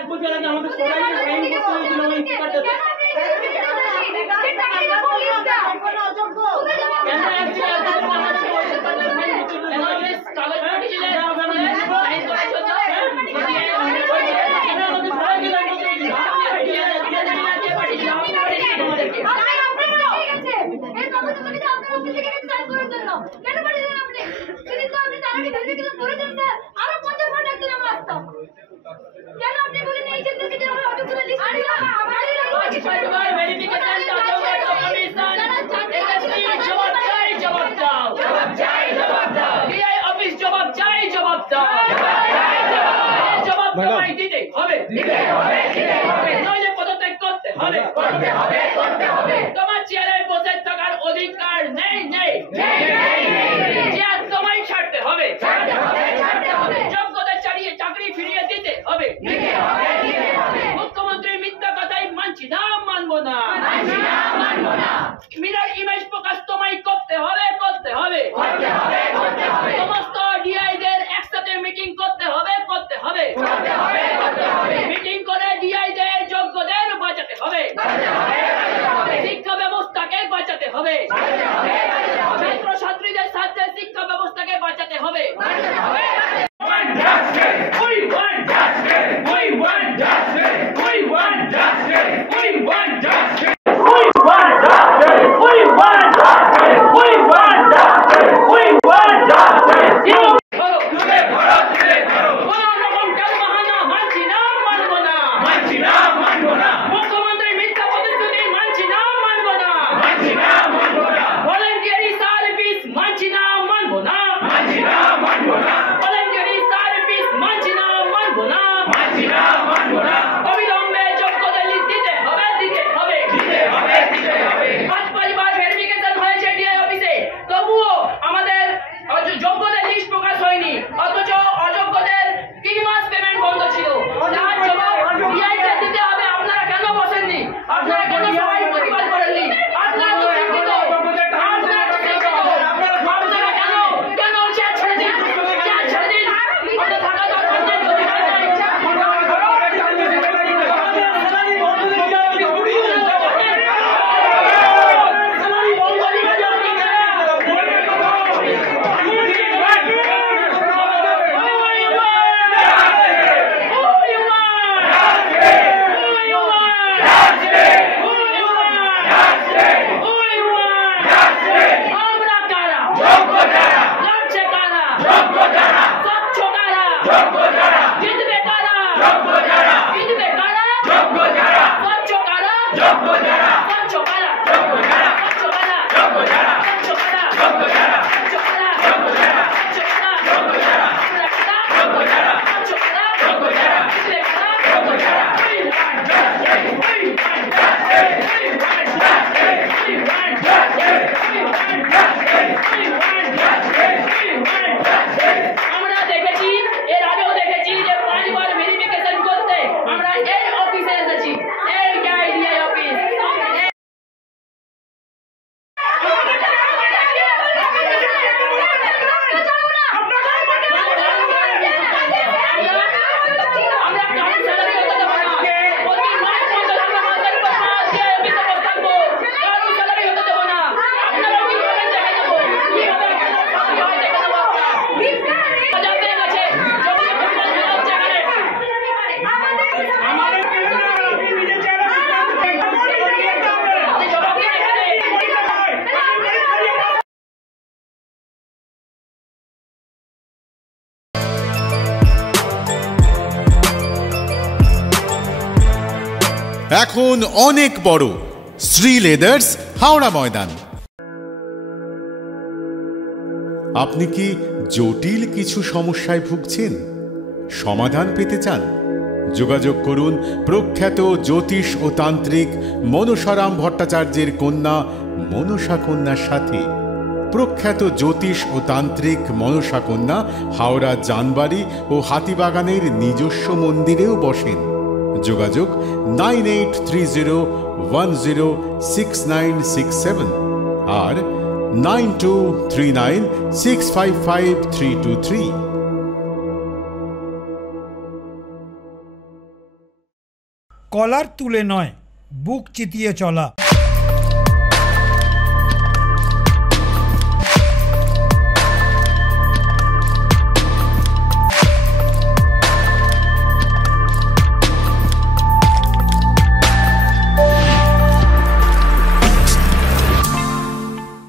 এক বছর আগে আমাদের সবাইকে সাইন করতে হয়েছিল ওই পেপারটাতে। তোমার চেয়ারে বসে থাকার অধিকার নেই নেই চেয়ার তোমায় ছাড়তে হবে যোগ্যতা চালিয়ে চাকরি ফিরিয়ে দিতে হবে মুখ্যমন্ত্রীর মিথ্যা কথাই মানছি না মানবো না মিরার ইমেজ প্রকাশ তোমায় করতে হবে সমস্ত ডিআইদের একসাথে মিটিং করতে হবে মিটিং করে ডিআইদের যোগ্যদের বাঁচাতে হবে শিক্ষা ব্যবস্থাকে বাঁচাতে হবে ছাত্র ছাত্রীদের সাথে শিক্ষা ব্যবস্থাকে বাঁচাতে হবে এখন অনেক বড় শ্রী লেদার্স হাওড়া ময়দান। আপনি কি জটিল কিছু সমস্যায় ভুগছেন, সমাধান পেতে চান? যোগাযোগ করুন প্রখ্যাত জ্যোতিষ ও তান্ত্রিক মনসারাম ভট্টাচার্যের কন্যা মনসা কন্যার সাথে। প্রখ্যাত জ্যোতিষ ও তান্ত্রিক মনসা কন্যা হাওড়া জানবাড়ি ও হাতিবাগানের নিজস্ব মন্দিরেও বসেন। যোগাযোগ 9830106967 আর 9239655323। কলার তুলে নয়, বুক চিতিয়ে চলা।